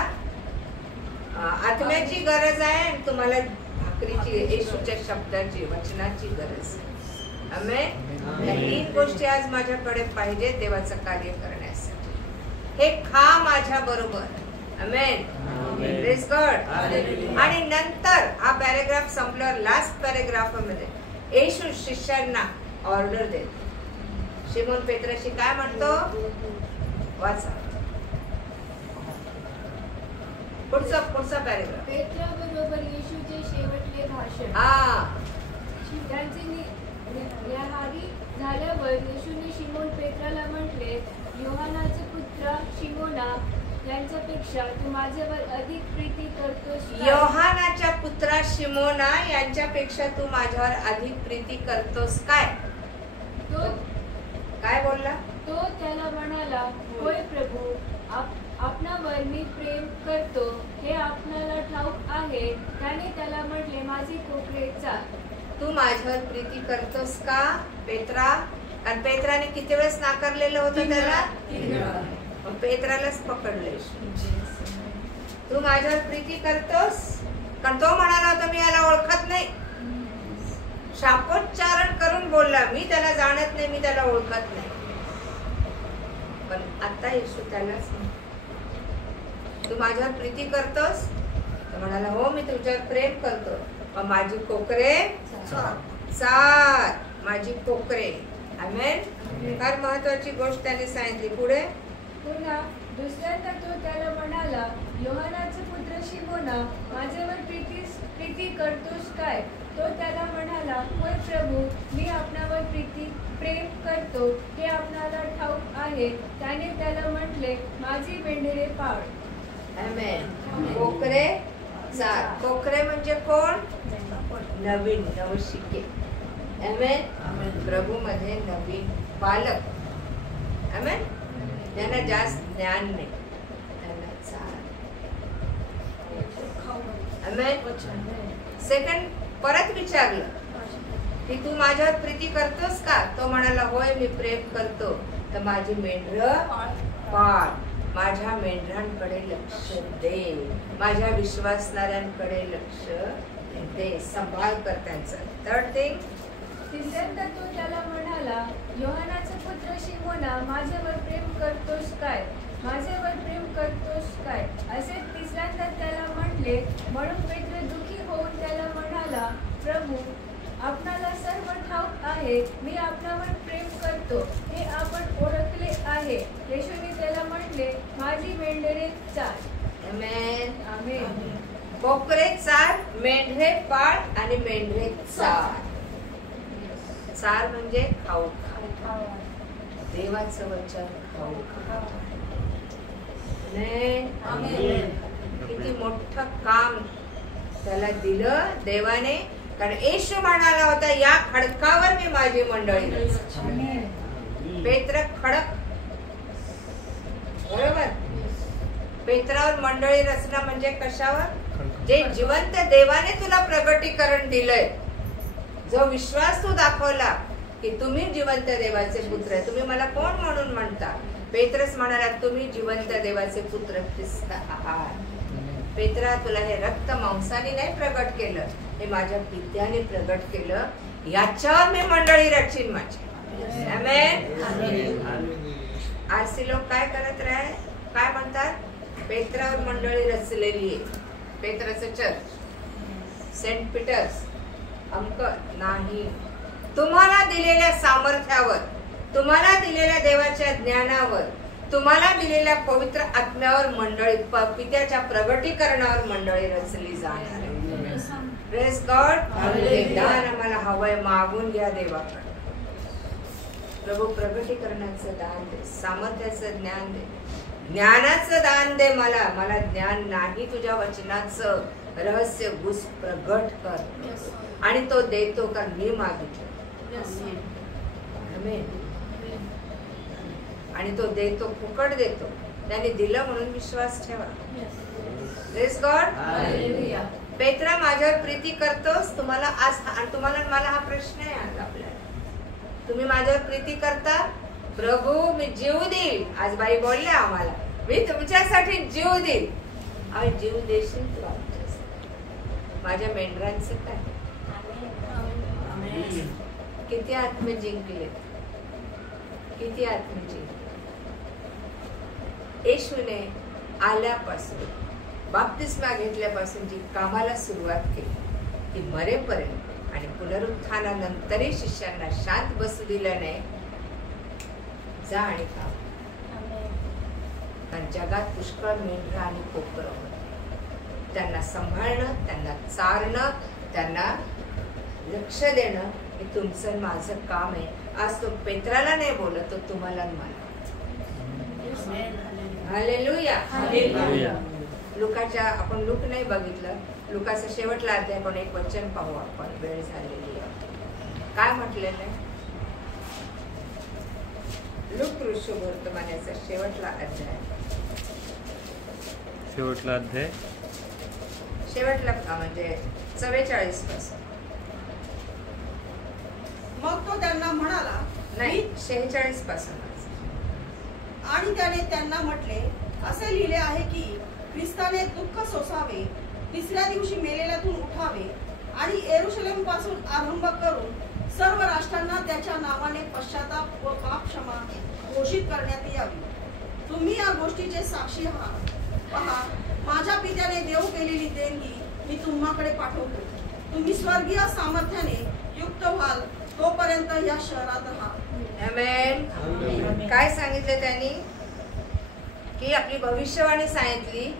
आत्म्याची गरज आहे, आणि तुम्हाला भाकरीची, येशूच्या शब्दाची, वचनाची गरज आहे. आमेन. या 3 गोष्टी आज माझ्याकडे पाहिजे देवाचं कार्य करण्यासाठी. हे खा माझ्या बरोबर. आमेन. Praise God. आणि नंतर हा पॅराग्राफ संपल्यावर लास्ट पॅराग्राफ मध्ये येशू शिष्यांना ऑर्डर देतो. शिमोन पेत्राशी काय म्हणतो, वाचा पुढचा पॅराग्राफ. पेत्राबरोबर येशूचे शेवटले भाषण. त्यांचे न्याहारी झाल्यावर येशूने शिमोन पेत्राला म्हटले, योहानाचे पुत्र शिमोना, यांच्यापेक्षा तू माझ्यावर अधिक प्रीती करतोस. योहानाच्या पुत्रा शिमोना, यांच्यापेक्षा तू माझ्यावर अधिक प्रीती करतोस काय? तो काय बोलला? तो त्याला म्हणाला, होय प्रभू, आपणावर मी प्रेम करतो हे आपणाला ठाऊक आहे. त्याने त्याला म्हटले, माझी कोकरे चाल. तू माझ्यावर प्रीती करतोस का पेत्रा? आणि पेत्राने किती वेळेस नाकारलेलं होतं त्याला? पेत्रालाच पकडले. तू माझ्यावर प्रीती करतोस? कारण तो म्हणाला होता मी याला ओळखत नाही. शापोच्चारण करून बोलला, मी त्याला जाणत नाही, मी त्याला ओळखत नाही. पण आता येशू त्यालाच, तू माझ्यावर प्रीती करतोस? तो म्हणाला, हो मी तुझ्यावर प्रेम करतो, पण माझी कोकरे चाल. माझी कोकरे. आमेन. फार महत्वाची गोष्ट त्याने सांगितली. पुढे पुन्हा दुसऱ्यांदा तो त्याला म्हणाला, योहानाचे पुत्र शिमोना, माझ्यावर प्रीती करतोस काय? तो त्याला म्हणाला, होय प्रभू, मी आपणावर प्रेम करतो हे आपणाला ठाऊक आहे. त्याने त्याला म्हटले, माझी मेंढरे पाळ. आमेन. कोकरे चाल. कोकरे म्हणजे कोण? नवीन नवशिके. आमेन. प्रभू मध्ये नवीन बालक. आमेन. त्यांना जास्त ज्ञान नाही, त्यांना चाल. आमेन. सेकंड परत विचारलं की तू माझ्यावर प्रीती करतोस का? तो म्हणाला, होय मी प्रेम करतो, तर माझी मेंढर पाळ. माझ्या मेंढरांकडे लक्ष दे, माझ्या विश्वासणाऱ्यांकडे लक्ष दे, सांभाळ कर त्यांचं. थर्ड थिंग, तिसऱ्यांदा तो त्याला म्हणाला, योहानाचा पुत्र शिमोना, माझ्यावर प्रेम करतोस काय? माझ्यावर प्रेम करतोस काय? असे तिसऱ्यांदा त्याला म्हटले. म्हणून पेत्र दुःखी होऊन त्याला म्हणाला, प्रभू, आपणाला सर्व ठाऊक आहे, मी आपणावर प्रेम करतो हे आपण ओळखले आहे. येशूने त्याला म्हटले, माझी मेंढरे चाल. आमेन. आमेन. कोकरे चाल, मेंढरे पाळ आणि मेंढरे चाल. चाल म्हणजे खाऊ खा, देवाचं वचन खाऊ खा. किती मोठं काम त्याला दिलं देवाने. कारण येशू म्हणाला होता, या खडकावर मी माझी मंडळी रचली. पेत्र खडक, बरोबर. पेत्रावर मंडळी रचना म्हणजे कशावर? जे जिवंत देवाने तुला प्रगटीकरण दिलंय, जो विश्वास तू दाखवला की तुम्ही जिवंत देवाचे पुत्र आहे. तुम्ही मला कोण म्हणून म्हणता? पेत्रस म्हणाला, तुम्ही जिवंत देवाचे पुत्र ख्रिस्त आहात. पेत्रा, तुला हे रक्त मांसाने नाही प्रगट केलं, हे माझ्या पित्याने प्रगट केलं. याच्यावर मी मंडळी रचीन माझी. आमेन. आरसी लोक काय करत राहे? काय म्हणतात? पेत्रावर मंडळी रचलेली आहे. पेत्राचं चर्च, सेंट पीटर्स, अंक नाही. तुम्हाला दिलेल्या सामर्थ्यावर, तुम्हाला दिलेल्या देवाच्या ज्ञानावर, तुम्हाला दिलेल्या पवित्र आत्म्यावर मंडळी, पित्याच्या प्रगटीकरणावर मंडळी रचली जाणार. Praise God. दान आम्हाला हवंय, मागून घ्या देवाकडे. प्रभू प्रगटीकरणाचं दान दे, सामर्थ्याचं ज्ञान दे, ज्ञानाचं दान दे. मला ज्ञान नाही, तुझ्या वचनाचं रहस्य गुस प्रगट कर. आणि तो देतो का? मी मागितलं. आणि तो देतो, फुकट देतो. त्यांनी दिलं म्हणून विश्वास ठेवा. Praise God. पेत्रा, माझ्यावर प्रीती करतोस? तुम्हाला आज तुम्हाला मला हा प्रश्न आहे आज आपल्याला. तुम्ही माझ्यावर प्रीती करता? प्रभू मी जीव देईल. आज बाई बोलल्या आम्हाला, मी तुमच्यासाठी जीव देईल. आम्ही जीव देशील तू आमच्यासाठी. माझ्या मेंढरांचं काय? किती आत्मे जिंकले, किती आत्मे जिंकले. येशूने आल्यापासून, बाप्तिस्मा घेतल्यापासून जी कामाला सुरुवात केली ती मरेपर्यंत आणि पुनरुत्थानानंतरही शिष्यांना शांत बसू दिलं नाही. जा आणि खा. कारण जगात पुष्कळ मेंढरं आणि कोकरं होती. त्यांना सांभाळणं, त्यांना चारणं, त्यांना लक्ष देणं हे तुमचं माझं काम आहे. आज तो पेत्राला नाही बोलत, तो तुम्हाला मला. हालेलुया. लुकाच्या, आपण लूक नाही बघितलं, लुकाचा शेवटला अध्याय पण एक वचन पाहू आपण, वेळ झालेली आहे. काय म्हटलेलं आहे? लूक ऋषुवर्तमानाचा शेवटला अध्याय, शेवटला म्हणजे 44 पासून. मग तो त्यांना म्हणाला, नाही 46 पासून. आणि त्याने त्यांना म्हटले, असे लिहिले आहे की ख्रिस्ताने दुःख सोसावे, तिसऱ्या दिवशी मेलेल्यातून उठावे आणि येरुशलेम पासून आरंभ करून सर्व राष्ट्रांना त्याच्या नावाने पश्चाताप व पाप क्षमा घोषित करण्यात यावी. तुम्ही या गोष्टीचे साक्षी आहात. पहा, माझ्या पित्याने देव केलेली देणगी मी तुम्हाकडे पाठवतो. तुम्ही स्वर्गीय सामर्थ्याने युक्त व्हाल तोपर्यंत या शहरात राहा. आमेन. काय सांगितलं त्यांनी? की आपली भविष्यवाणी सांगितली,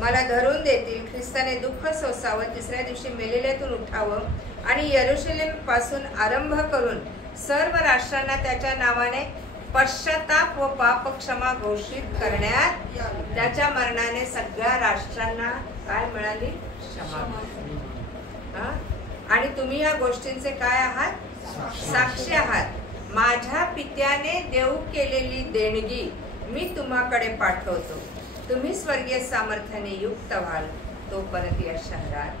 मला धरून देतील, ख्रिस्ताने दुःख सोसावं, तिसऱ्या दिवशी मेलेल्यातून उठावं आणि यरुशलेम पासून आरंभ करून सर्व राष्ट्रांना त्याच्या नावाने पश्चाताप व पाप क्षमा घोषित करण्यात यावी. त्याच्या मरणाने सगळ्या राष्ट्रांना काय मिळाली? क्षमा. आणि तुम्ही या गोष्टींचे काय आहात? साक्षी आहात. माझ्या पित्याने देऊ केलेली देणगी मी तुम्हाकडे पाठवतो. तुम्ही स्वर्गीय सामर्थ्याने युक्त व्हाल तोपर्यंत या शहरात.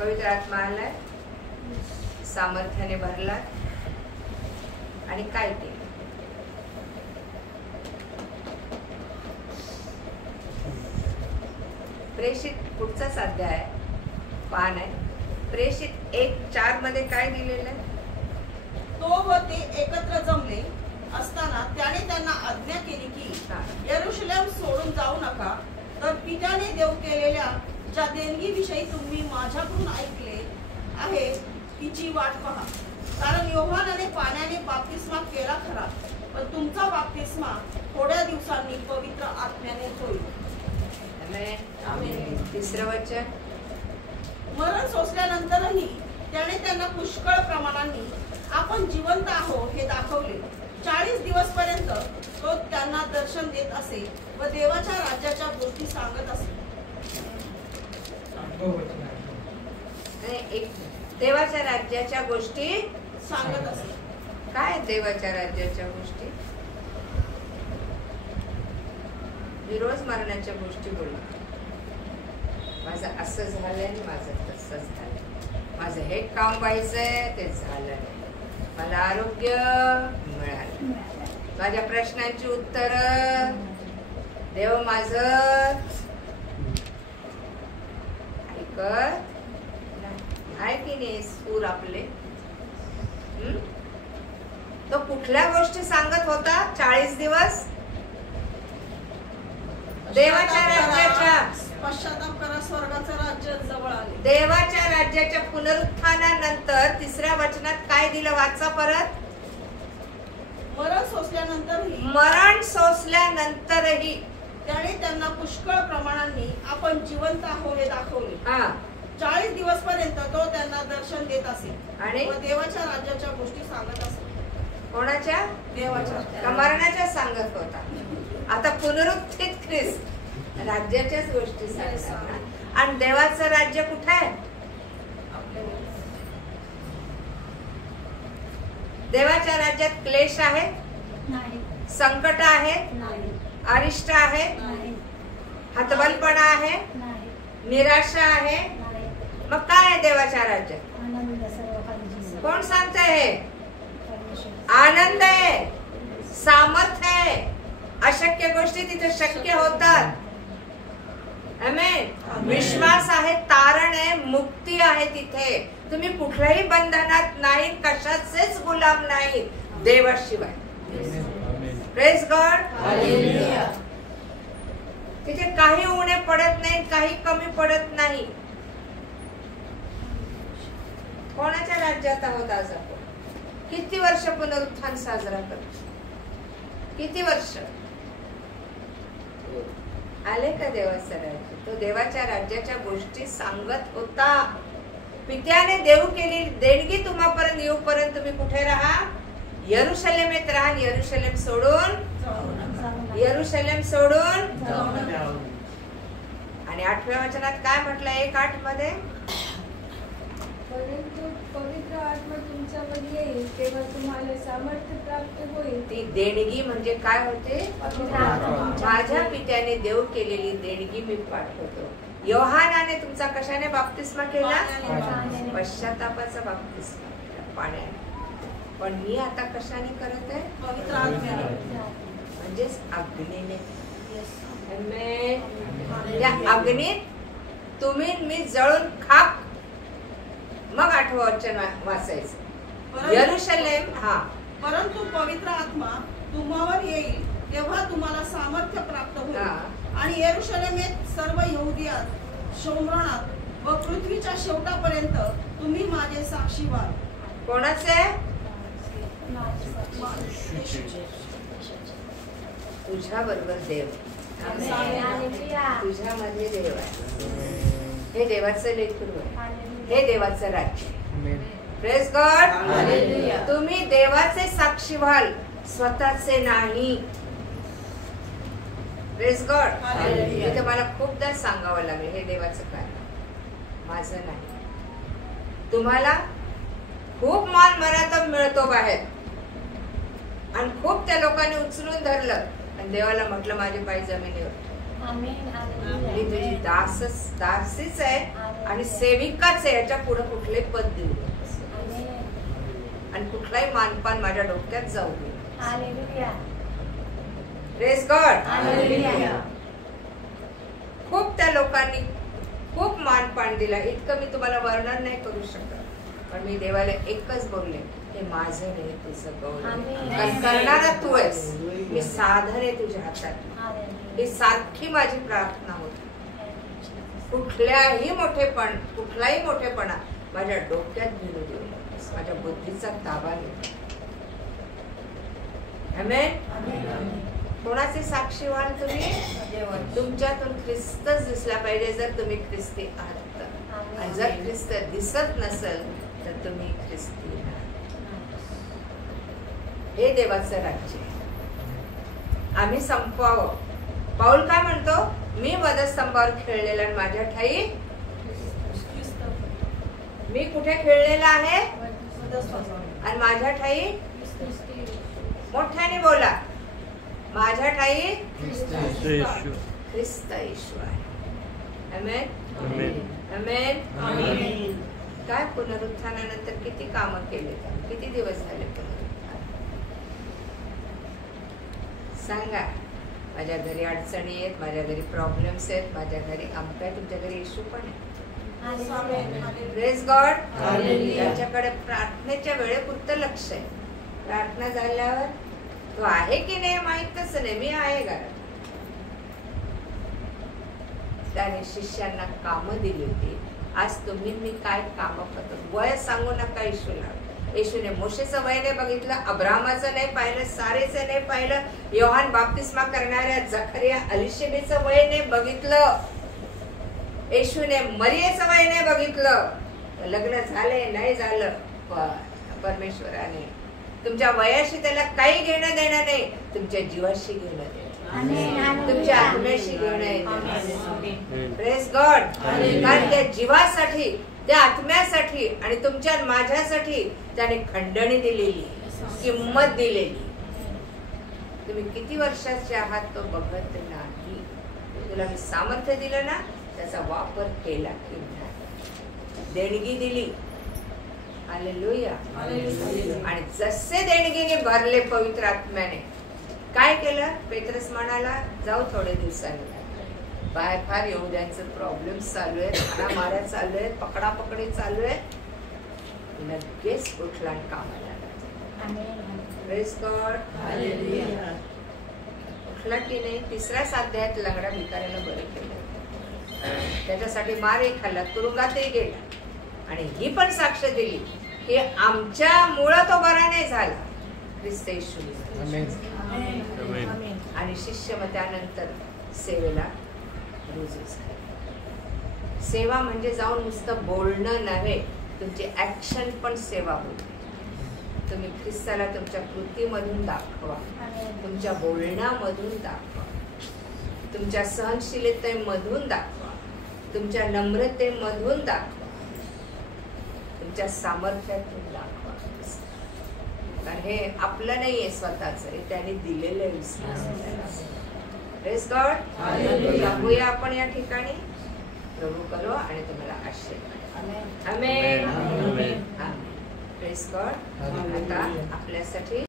पवित्र आत्मा आलाय, सामर्थ्याने भरला आणि काय केलं? प्रेषित, पुढचाच अध्याय पान आहे. प्रेषित 1:4 मध्ये काय दिलेलं आहे? तो व ते एकत्र जमले असताना त्याने त्यांना आज्ञा केली की यरुशलेम सोडून जाऊ नका, तर पित्याने देव केलेल्या ज्या देणगीविषयी तुम्ही माझ्याकडून ऐकले आहे तिची वाट पहा. कारण योहानाने पाण्याने बाप्तिस्मा केला खरा, पण तुमचा बाप्तिस्मा थोड्या दिवसांनी पवित्र आत्म्याने होईल. तिसरं वचन, मरण सोसल्यानंतरही त्याने त्यांना पुष्कळ प्रमाणांनी आपण जिवंत आहोत हे दाखवले. 40 दिवस पर्यंत तो त्यांना दर्शन देत असे व देवाच्या राज्याच्या गोष्टी सांगत असे. देवाच्या राज्याच्या गोष्टी सांगत असे. काय देवाच्या राज्याच्या गोष्टी? मी रोज मरणाच्या गोष्टी बोलतो. माझं असं झालंय, माझं तसं झालंय, माझं हे काम व्हायचंय ते झालं, मला आरोग्य मिळालं, माझ्या प्रश्नांची उत्तर देव माझं ऐकत आहे की नाही? सूर आपले तो कुठल्या गोष्टी सांगत होता? 40 दिवस देवाच्या राज्याच्या, पश्चाताप करा, स्वर्गाचं राज्य जवळ आले. देवाच्या राज्याच्या पुनरुत्थानानंतर तिसऱ्या वचनात काय दिलं? वाचा परत. मरण सोसल्यानंतरही, मरण सोसल्यानंतरही त्याने त्यांना पुष्कळ प्रमाणांनी आपण जिवंत आहोत हे दाखवले. 40 दिवस पर्यंत तो त्यांना दर्शन देत असे आणि देवाच्या राज्याच्या गोष्टी सांगत असे. कोणाच्या? देवाच्या. मरणाच्या सांगत होता. आता पुनरुत्थित ख्रिस्त राज्याच्याच गोष्टी सांगतात. आणि देवाचं राज्य कुठे आहे? देवाच्या राज्यात क्लेश आहे, नाही संकट आहे, नाही अरिष्ट आहे, नाही हतबलपणा आहे, नाही निराशा आहे. नाही मग काय आहे देवाच्या राज्यात? आनंद सर्व काळजी कोण सांगतंय हे? परमेश्वर आनंद आहे, सामर्थ्य आहे, अशक्य गोष्टी तिथे शक्य होतात. आमेन. विश्वास आहे, तारण आहे, मुक्ती आहे तिथे. तुम्ही कुठल्याही बंधनात नाही, कशाचेच गुलाम नाही देवाशिवाय. Praise God. तिथे काही उणे पडत नाही, काही कमी पडत नाही. कोणाच्या राज्यात आहोत आज आपण? किती वर्ष पुनरुत्थान साजरा करतो? किती वर्ष आले का देवाचं राज्य? तो देवाच्या राज्याच्या गोष्टी सांगत होता. पित्याने देऊ केलेली देणगी तुम्हापर्यंत येऊपर्यंत तुम्ही कुठे राहा? यरुशलेमेत राहा. यरुशलेम सोडून, यरुशलेम सोडून. आणि 8व्या वचनात काय म्हटलं? 1:8 मध्ये, परंतु पवित्र आत्मा तुमच्यावर येईल तेव्हा तुम्हाला सामर्थ्य प्राप्त होईल. ती देणगी म्हणजे काय होते? माझ्या पित्याने देऊ केलेली देणगी मी पाठवतो. योहानाने तुमचा कशाने बाप्तिस्मा केला? पश्चातापाचा बाप्तिस्मा केला, पाण्याने. पण मी आता कशाने करत आहे? पवित्र आत्म्याने, म्हणजेच अग्नीने. त्या अग्नीत तुम्ही मी जळून खाक. मग 8वं वचन वाचायचं. यरुशलेम. हा. परंतु पवित्र आत्मा तुम्हावर येईल तेव्हा तुम्हाला सामर्थ्य प्राप्त होईल आणि यरुशलेमेत, सर्व यहुदियात, शोम्रोनात व पृथ्वीच्या शेवटापर्यंत तुम्ही माझे साक्षी व्हाल. कोणाचे? तुझ्या बरोबर देव, तुझ्यामध्ये देव आहे. हे देवाचं लेकरू आहे, हे देवाचं राज्य. Praise God. तुम्ही देवाचे साक्षी व्हाल, स्वतःचे नाही. Praise God. इथे मला खूपदा सांगावं लागेल, हे देवाचं काय, माझं नाही. तुम्हाला खूप मान मनात मिळतो बाहेर, आणि खूप त्या लोकांनी उचलून धरलं आणि देवाला म्हटलं माझे पाय जमिनीवर. मी तुझी दासीच आहे आणि सेविकाच आहे. याच्या पुढे कुठले पद देऊ आणि कुठलाही मानपान माझ्या डोक्यात जाऊ दे. Praise God. खूप त्या लोकांनी खूप मानपान दिला, इतकं मी तुम्हाला वर्णन नाही करू शकत. पण मी देवाला एकच बोलले, हे माझं नाही, तुझं गौरव करणारा तू आहेस. मी साधन आहे तुझ्या हातात. ही सारखी माझी प्रार्थना होती. कुठलाही मोठेपणा माझ्या डोक्यात घेऊ देऊ नकोस, माझ्या बुद्धीचा ताबा घे. आमेन. कोणाचे साक्षी व्हाल तुम्ही? तुमच्यातून ख्रिस्तच दिसला पाहिजे. जर तुम्ही ख्रिस्ती आहात तर. आणि जर ख्रिस्त दिसत नसेल तर तुम्ही ख्रिस्ती नाही. हे देवाचं राज्य आम्ही संपवावं. पाऊल काय म्हणतो? मी वधस्तंभावर खेळलेला आणि माझ्या ठाई. मी कुठे खेळलेला आहे? आणि माझ्या ठाई. मोठ्याने बोला, माझ्या ठाई ख्रिस्त येशू आहे. आमेन. आमेन. काय पुनरुत्थानानंतर किती कामं केले, किती दिवस झाले पुनरुत्थान? सांगा. माझ्या घरी अडचणी आहेत, माझ्या घरी प्रॉब्लेम्स आहेत, माझ्या घरी आमका आहे, तुमच्या घरी येशू पण आहे. Praise God. याच्याकडे प्रार्थनेच्या वेळेपुरतं लक्ष आहे. प्रार्थना झाल्यावर तो आहे की नाही माहितच नाही. मी आहे घरात. त्याने शिष्यांना कामं दिली होती. आज तुम्ही मी काय कामं करतो? वय सांगू नका येशूला. येशूने मोशेचं वय नाही बघितलं, अब्राहमाचं नाही पाहिलं, सारेचं नाही पाहिलं, योहान बाप्तिस्मा करणाऱ्या जखरिया अलिशेबेचं वय नाही बघितलं, येशूने मरियेचं वय नाही बघितलं. लग्न झाले नाही झालं, परमेश्वराने तुमच्या वयाशी त्याला काही घेणं देणं नाही, तुमच्या जीवाशी घेणं देणं, तुमच्या आत्म्याशी घेणं. Praise God. कारण त्या जीवासाठी, त्या आत्म्यासाठी आणि तुमच्या माझ्यासाठी त्याने खंडणी दिलेली. किंमत दिलेली. तुम्ही किती वर्षाचे आहात तो बघत नाही. तुला मी सामर्थ्य दिलं ना, त्याचा वापर केला की नाही. देणगी दिली. हालेलुया. आणि जसे देणगीने भरले पवित्र आत्म्याने, काय केलं? पेत्रस म्हणाला, जाऊ थोडे दिवसांनी. बाहेर फार येऊद्यांचे प्रॉब्लेम चालू आहेत, माऱ्या चालू आहेत, पकडापकडी चालू आहे. लगेच उठला आणि कामाला लागला. Praise God. हालेलुया. उठला की नाही? 3ऱ्याच अध्यायात लंगड्या भिकाऱ्याला बरे केलं. त्याच्यासाठी मारही खाल्ला, तुरुंगातही गेला. आणि ही पण साक्ष दिली की आमच्यामुळं तो बरा नाही झाला, ख्रिस्त येशू. आणि शिष्य मग त्यानंतर सेवेला रुजू झाले. सेवा म्हणजे जाऊन नुसतं बोलणं नव्हे, तुमची ऍक्शन पण सेवा होती. तुम्ही ख्रिस्ताला तुमच्या कृतीमधून दाखवा, तुमच्या बोलण्यामधून दाखवा, तुमच्या सहनशीलतेमधून दाखवा, तुमच्या नम्रतेमधून दाखवा, तुमच्या सामर्थ्यातून दाखवा. कारण हे आपलं नाहीये स्वतःच, हे त्यांनी दिलेलं आहे विश्वास. Praise God. थांबूया आपण या ठिकाणी. प्रभू करो आणि तुम्हाला आशीर्वाद. आमेन. आमेन. Praise God. आता आपल्यासाठी